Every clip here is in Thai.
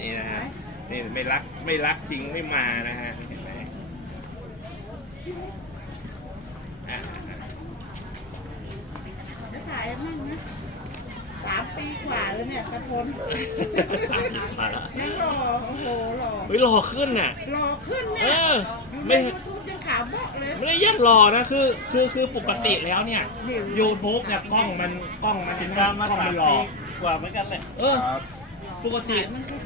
นี่นะฮะนี่ไม่รักไม่รักจริงไม่มานะฮะเห็นไหมอะจะถ่ายมั่งนะสามปีกว่าแล้วเนี่ยกระทนยังรอโอ้โหรอเฮ้ยหล่อขึ้นน่ะรอขึ้นเอเนี่ยอ ไม่ ไม่ยูทูบยังขาวบอกเลย ไม่ได้แยกหล่อนะคือคือคือปกติแล้วเนี่ยยูทูบเนี่ยกล้องมันกล้องมันเป็นกล้องมันหล่อกว่าเหมือนกันเลยเออปกติ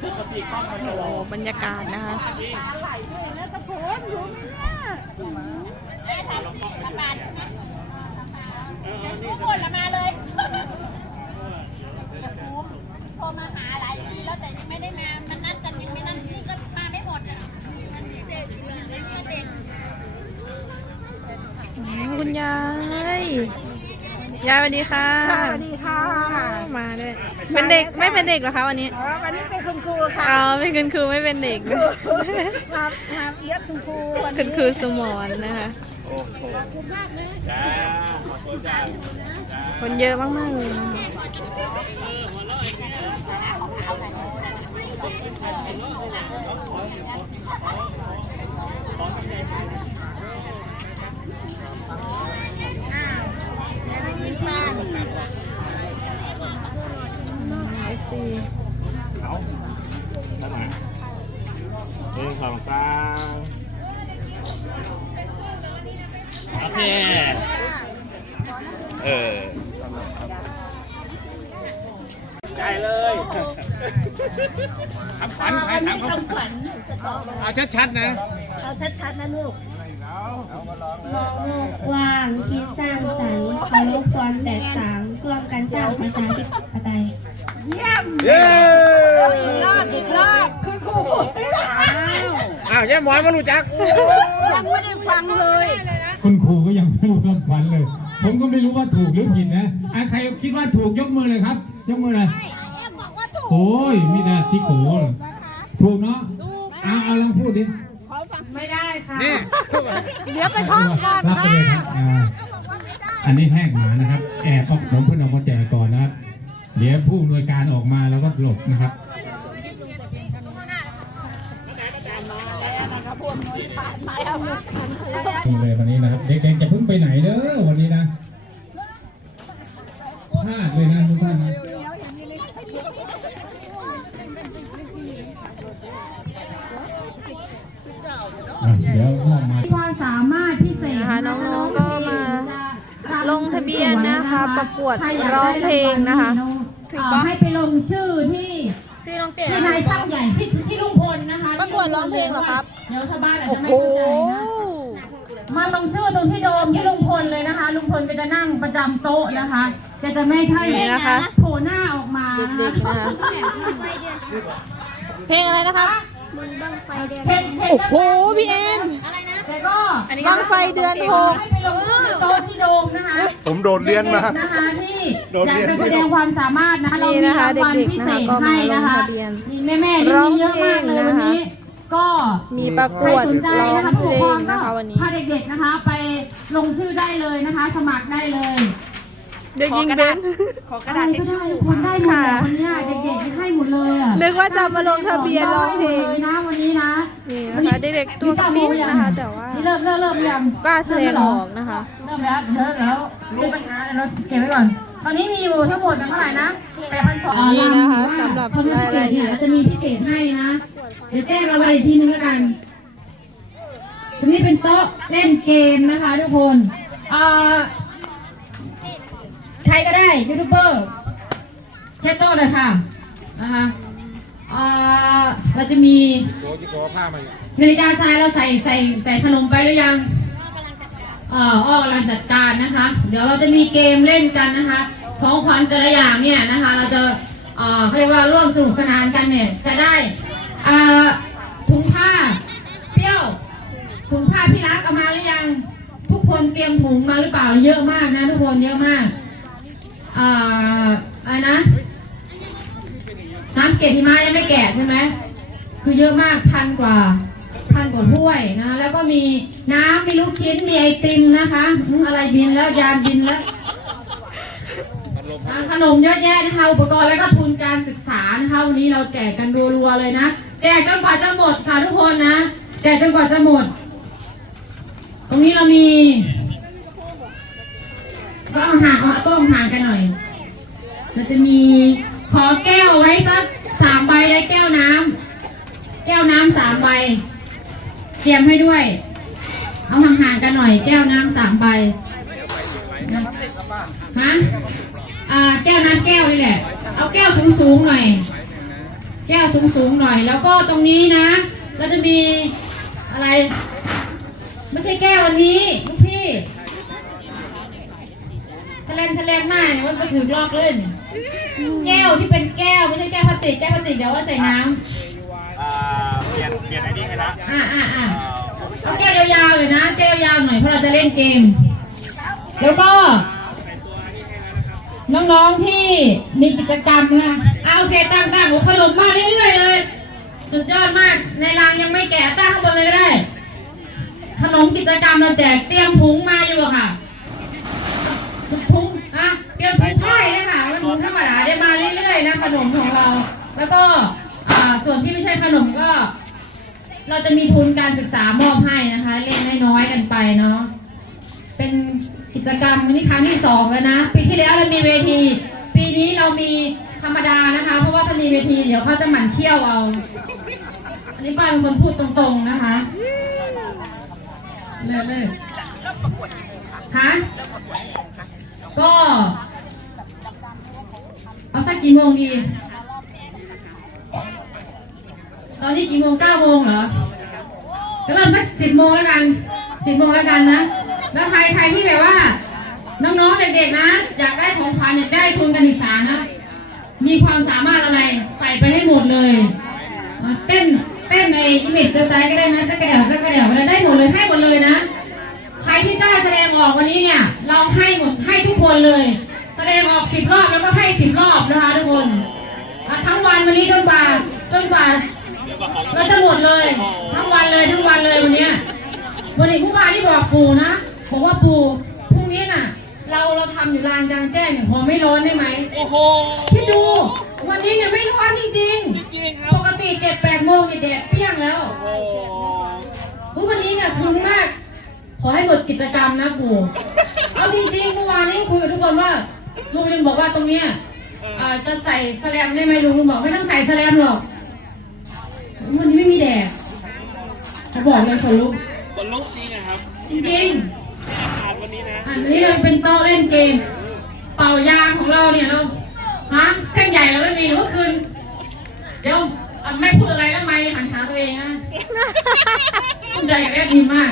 ปกติกล้องมันจะหลโอ้อกบรรยากาศนะคะตาไหลเลยนะตะโพนอยู่ไหมเนี่ยทุกคนละมาเลยโทรมาหาหลายทีแล้วแต่ยังไม่ได้มา มันนัดกันยังไม่นัดนี่ก็ ยาย ยายสวัสดีค่ะสวัสดีค่ะ มาด้วยเป็นเด็กไม่เป็นเด็กเหรอคะวันนี้อ๋อวันนี้เป็นคุณครูค่ะอ๋อเป็นคุณครูไม่เป็นเด็กมามาเอียดคุณครูวันคุนี้ณครูสมอนนะคะ โอ้โหขอบคุณมากเลยจ้าขอบคุณจ้าคนเยอะมากๆเลยนะคะ เอฟซีเอาตั้งมาหนึ่งสองสามโอเค เออ ได้เลยทำขวัญใครทำคำขวัญจะตอบเอาชัดๆนะ เอาชัดๆนะลูก มองโลกกว้างคิดสร้างสรรค์เคารพความแตกต่างร่วมกันสร้างประชาธิปไตยเย้อีกรอบอีกรอบคุณครูอ้าวอ้าวแย่หมอนมารู้จักยังไม่ได้ฟังเลย คุณครูก็ยังไม่รู้คำขวัญเลย ผมก็ไม่รู้ว่าถูกหรือผิดนะอะใครคิดว่าถูกยกมือเลยครับ ยกมือเลยโอ้ยมีแต่ที่โขถูกเนาะเอาเอาลองพูดดิ นี่เดี๋ยวไปท่องก่อนรับไปเลยครับอ่าอันนี้แห้งหมานะครับ แอบเอาผมเพิ่งเอามาแจกก่อนนะครับ เดี๋ยวผู้อำนวยการออกมาแล้วก็หลบนะครับนี่เลยวันนี้นะครับ เด็กๆจะเพิ่งไปไหนเด้อวันนี้นะพลาดเลยนะทุกท่านนะ อะเดี๋ยวออกมา ความสามารถพิเศษนะคะน้องๆก็มาลงทะเบียนนะคะประกวดร้องเพลงนะคะถึงปะ ให้ไปลงชื่อที่ชื่อน้องเตี๋ยที่นายช่างใหญ่ที่ที่ลุงพลนะคะประกวดร้องเพลงเหรอครับ เดี๋ยวชาวบ้านอาจโอ้จะไม่โห เข้าใจนะมาลงชื่อตรงที่โดมที่ลุงพลเลยนะคะลุงพลก็จะนั่งประจำโต๊ะนะคะจะจะไม่ใช่นี่นะคะ โผล่หน้าออกมาเด็กๆนะคะ เพลงอะไรนะคะเห็นเห็นโอ้โหพี่เอ็นแต่ก็บังไฟเดือนหกให้ไปลงชื่อที่โต๊ะที่โดมนะคะผมโดดเรียนมาด็กๆนะคะที่โดดอยากเรียนจะแสดงความสามารถนะคะเรานี่มีนะคะรางวัลเด็กๆพิเศษนะคะก็มาให้นะคะลงทะเบียนมีแม่ๆนี่ร้องมีเยอะมากเลยเพลงวันนะคะนี้ ก็มีประกวดใคสนใจร้องนะคะเพลงนะคะวันนี้พาเด็กๆนะคะ ไปลงชื่อได้เลยนะคะ สมัครได้เลย เด็กยิงเบน ขอกระดาษทิชชู่คนได้หมดเลยวันเนี้ยเด็กๆให้หมดเลยอะนึกว่าจะมาลงทะเบียนร้องเพลงเลยนะวันนี้นะนี่นะคะเด็กๆตัวกระปิ๊บนะคะ แต่ว่านี่เริ่มเริ่มเริ่มยังกล้าแสดงออกนะคะ เริ่มแล้วเดี๋ยวแล้วมีปัญหาเดี๋ยวเราเก็บไว้ก่อน ตอนนี้มีอยู่ทั้งหมดเท่าไหร่นะแปดพันสองนี่นะคะสำหรับรายละเอียดจะมีพิเศษให้นะ เดี๋ยวแจ้งเราไปอีกทีนึงแล้วกันตรงนี้เป็นโต๊ะเล่นเกมนะคะทุกคน เอ่อ ใครก็ได้ยูทูบเบอร์แช่โต๊ะเลยค่ะนะคะเอ่อเราจะมีโดที่ขอผ้ามาเนี่ยนาฬิกาทรายเราใส่ใส่ใส่ขนมไปหรือยังเอ่ออ้อกำลังจัดการนะคะ เดี๋ยวเราจะมีเกมเล่นกันนะคะ ของขวัญแต่ละอย่างเนี่ยนะคะ เราจะเอ่อเรียกว่าร่วมสนุกสนานกันเนี่ยจะได้เอ่อถุงผ้าเปรี้ยวถุงผ้าพี่รักเอามาหรือยัง ทุกคนเตรียมถุงมาหรือเปล่าเยอะมากนะทุกคนเยอะมาก เอ่ออะไรนะ น้ำเกล็ดหิมะยังไม่แกะใช่ไหมคือเยอะมากพันกว่าพันกว่าถ้วยนะแล้วก็มีน้ำมีลูกชิ้นมีไอติมนะคะอืมอะไรบินแล้วยานบินแล้วอ่าขนมเยอะแยะนะคะอุปกรณ์และก็ทุนการศึกษานะคะวันนี้เราแจกกันรัวๆเลยนะแจกจนกว่าจะหมดค่ะทุกคนนะแจกจนกว่าจะหมด ตรงนี้เรามี ก็เอาห่างเอาต้มห่างกันหน่อย เราจะมีขอแก้วไว้สักสามใบได้แก้วน้ำแก้วน้ำสามใบ เตรียมให้ด้วย เอาห่างๆกันหน่อย แก้วน้ำสามใบฮะอ่าแก้วน้ำแก้วนี่แหละ เอาแก้วสูงๆหน่อย แก้วสูงๆหน่อย แล้วก็ตรงนี้นะ เราจะมีอะไร ไม่ใช่แก้ววันนี้ลูกพี่ ทะเลนทะเลนมากเนี่ยมันไปถือลอกเล่นแก้วที่เป็นแก้วไม่ใช่แก้วพลาสติกแก้วพลาสติกเดี๋ยวว่าใส่น้ำอ่าเปลี่ยนเปลี่ยนไอ้นี่ให้ละอ่าอ่าอ่าเอาแก้วยาวๆเลยนะแก้วยาวหน่อยเพราะเราจะเล่นเกมแล้วก็ น้องๆที่มีกิจกรรมนะคะเอาโอเคตั้งตั้งหัวขนมมาเรื่อยๆเลยสุดยอดมากในรางยังไม่แกะตั้งข้างบนเลยก็ได้ ขนมกิจกรรมเราแจกเตรียมถุงมาอยู่อะค่ะ มาเรื่อยนะขนมของเรา แล้วก็ส่วนที่ไม่ใช่ขนมก็ เราจะมีทุนการศึกษามอบให้นะคะ เล็กน้อยกันไปเนาะเป็นกิจกรรมวันนี้ครั้งที่สองแล้วนะปีที่แล้วเรามีเวที ปีนี้เรามีธรรมดานะคะ เพราะว่าถ้ามีเวทีเดี๋ยวเขาจะหมั่นเที่ยวเอาอันนี้ป้าเป็นคนพูดตรงๆนะคะเลยเลยฮะก็ เอาสักกี่โมงดี ตอนนี้กี่โมงเก้าโมงเหรอก็เริ่มสักสิบโมงแล้วกันสิบโมงแล้วกันนะ แล้วใครใครที่แบบว่า น้องๆเด็กๆนะ อยากได้ของขวัญอยากได้ทุนการศึกษานะ มีความสามารถอะไรใส่ไปให้หมดเลยเต้นเต้นในอิมเมจเตอร์ไซก็ได้นะจะกระเดี่ยวจะกระเดี่ยวอะไรได้หมดเลยให้หมดเลยนะ ใครที่กล้าแสดงออกวันนี้เนี่ย เราให้หมดให้ทุกคนเลย แสดงออกสิบรอบแล้วก็ให้สิบรอบนะคะทุกคนอะทั้งวันวันนี้จนกว่าจนกว่าเราจะหมดเลย ทั้งวันเลยทั้งวันเลยวันเนี้ยวันนี้ผู้บ่าวที่บอกปู่นะบอกว่าปู่พรุ่งนี้น่ะ เราเราทำอยู่ลานกลางแจ้งเนี่ยพอไม่ร้อนได้ไหมโอ้โหพี่ดู วันนี้เนี่ยไม่ร้อนจริงจริงๆครับๆปกติเจ็ดแปดโมงเนี่ยแดดเที่ยงแล้วโอ้อุ๊ยวันนี้เนี่ยถึงมาก ขอให้หมดกิจกรรมนะปู่เอาจริงๆเมื่อวานนี้คุยกับทุกคนว่า ลุงยังบอกว่าตรงเนี้ยอ่าจะใส่แสแลมได้ไหมลุงลุงบอกไม่ต้องใส่แสแลมหรอกวันนี้ไม่มีแดดเขาบอกเลยขนลุกบนลุกจริงอะครับ จริงอากาศวันนี้นะๆอันนี้เราเป็นโต๊ะเล่นเกม เป่ายางของเราเนี่ยเราฮะเส้นใหญ่เราไม่มีเมื่อคืนเดี๋ยวอะไม่พูดอะไรแล้วไม่หันหาตัวเองนะคุณใจกับแอดมินมาก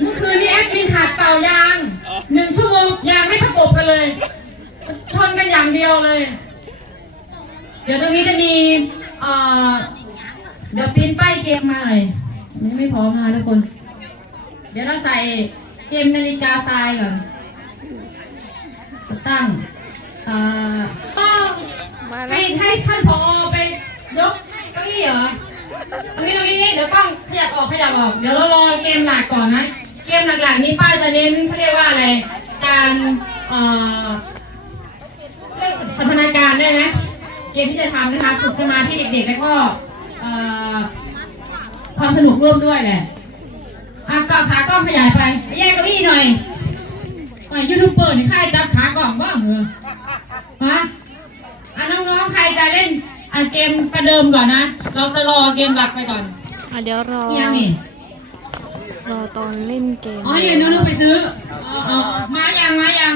เมื่อคืนนี้แอดมินหัดเป่ายางหนึ่งชั่วโมงยางไม่ประกบกันเลยชนกันอย่างเดียวเลย เดี๋ยวตรงนี้จะมีเอ่อเดี๋ยวปีนป้ายเกมมาหน่อยนี่ไม่พร้อมนะคะทุกคน เดี๋ยวเราใส่เกมนาฬิกาทรายก่อนตั้งอ่าต้องมาแล้ให้วให้ท่านผอไปยกเก้าอี้เหรอตรงนี้ตรงนี้เดี๋ยวต้องขยับออกขยับออก เดี๋ยวเรารอเกมหลักก่อนนะ เกมหลักๆนี้ป้าจะเน้นเขาเรียกว่าอะไร การเอ่อเรื่องพัฒนาการได้ไหมเกมที่จะทำนะคะฝึกสมาธิเด็กๆแล้วก็เอ่อความสนุกร่วมด้วยแหละอะกองขากล้องขยายไป แยกเก้าอี้หน่อยหน่อยยูทูบเบอร์นี่ใครจับขากล่องบ้างเหรอฮะอะน้องๆใครจะเล่นอะเกมประเดิมก่อนนะ เราจะรอเกมหลักไปก่อนอะเดี๋ยวรอยังนี่ รอตอนเล่นเกม อ๋อเดี๋ยวนู้นไปซื้ออ๋ออ๋อมายังมายัง